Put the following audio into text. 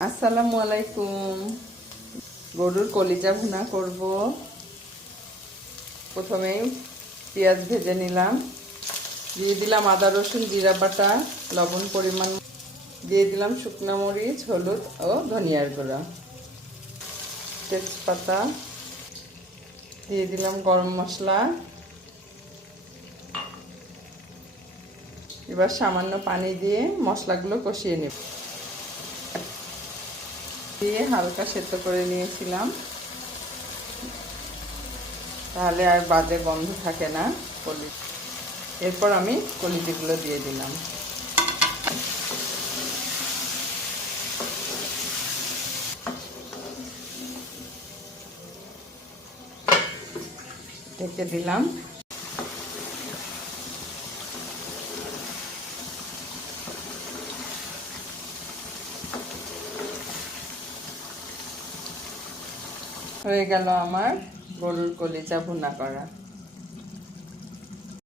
আসসালামু আলাইকুম। গরুর কলিজা ভুনা করব। প্রথমেই পেঁয়াজ ভেজে নিলাম, দিয়ে দিলাম আদা রসুন জিরা বাটা, লবণ পরিমাণ, দিয়ে দিলাম শুকনো মরিচ, হলুদ ও ধনিয়ার গুঁড়া, তেজপাতা, দিয়ে দিলাম গরম মশলা। এবার সামান্য পানি দিয়ে মশলাগুলো কষিয়ে নেব, দিয়ে হালকা সেদ্ধ করে নিয়েছিলাম, তাহলে আর বাজে গন্ধ থাকে না কলি। এরপর আমি কলিজিগুলো দিয়ে দিলাম, ঢেকে দিলাম। হয়ে গেল আমার গরুর কলিজা ভুনা করা।